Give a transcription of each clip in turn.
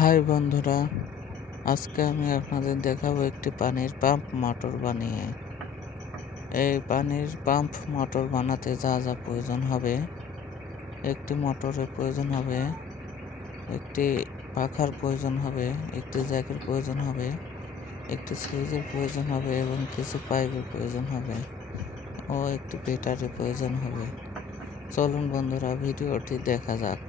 High বন্ধুরা, আজকে আমি আপনাদের দেখাবো একটি পানির পাম্প মোটর বানিয়ে। এই পানির পাম্প মোটর বানাতে যা যা প্রয়োজন হবে, একটি মোটরের প্রয়োজন হবে, একটি পাখার প্রয়োজন হবে, একটি জ্যাকের প্রয়োজন হবে, একটি সুইচের প্রয়োজন হবে এবং কিছু পাইপের প্রয়োজন হবে ও একটি ব্যাটারির প্রয়োজন হবে। চলুন বন্ধুরা, ভিডিওটি দেখা যাক।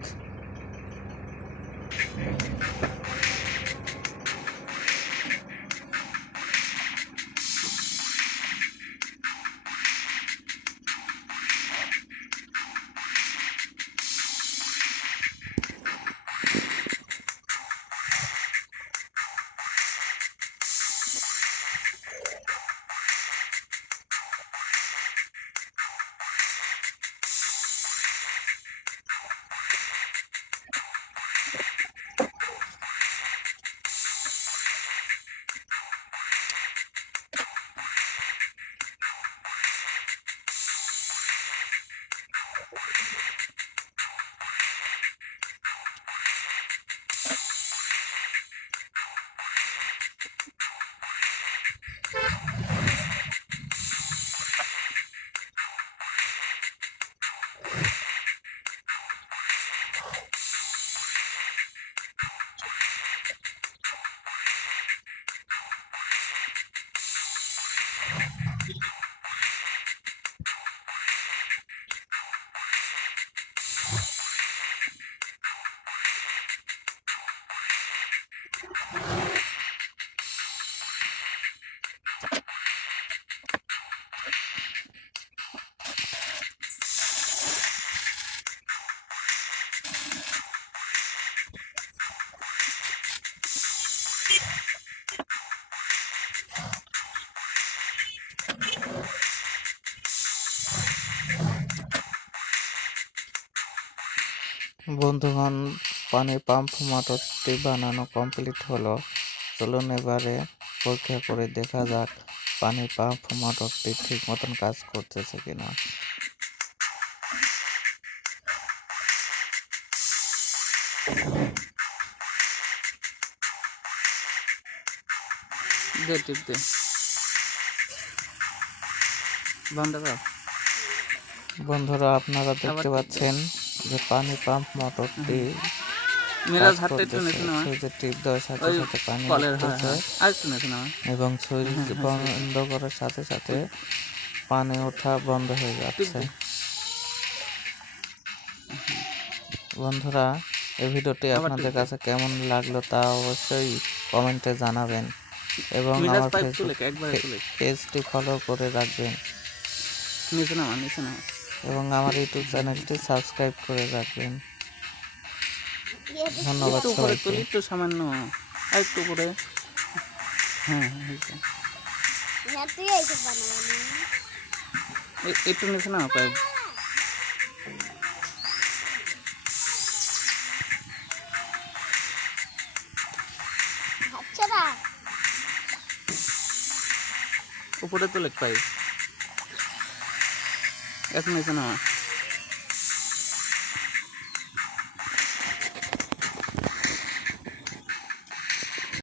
বন্ধুগণ পানির পাম্প মোটরটি বানানো কমপ্লিট হলো। চলুন এবারে পরীক্ষা করে দেখা যাক পানির পাম্প মোটরটি ঠিক মতন কাজ করতেছে কিনা। দে টিপ দে। বন্ধুরা। আপনারা দেখতে পাচ্ছেন যে পানি পাম্প মোটরটি মিরাজ হাতটা একটু। নেছে না সুইচের টিপ দেওয়ার সাথে সাথে পানি কলের হ্যাঁ হ্যাঁ আর একটু নেছে না এবং সুইচ বন্ধ করার সাথে সাথে পানি ওঠা বন্ধ হয়ে যাচ্ছে। বন্ধুরা এই ভিডিওটি আপনাদের কাছে কেমন লাগল তা অবশ্যই কমেন্টে জানাবেন। এবং আমার পেজটি ফলো করে রাখবেন। নিচে নামা নিচে নামা এবং আমার ইউটিউব চ্যানেলটি সাবস্ক্রাইব করে রাখবেন। ধন্যবাদ সবাইকে। তুলি একটু সামান্য আর একটু উপরে। হ্যাঁ হ্যাঁ, না একটু নিচে নামা পাইপ আচ্ছা না উপরে তুলে পাইপ এক নিচে নামা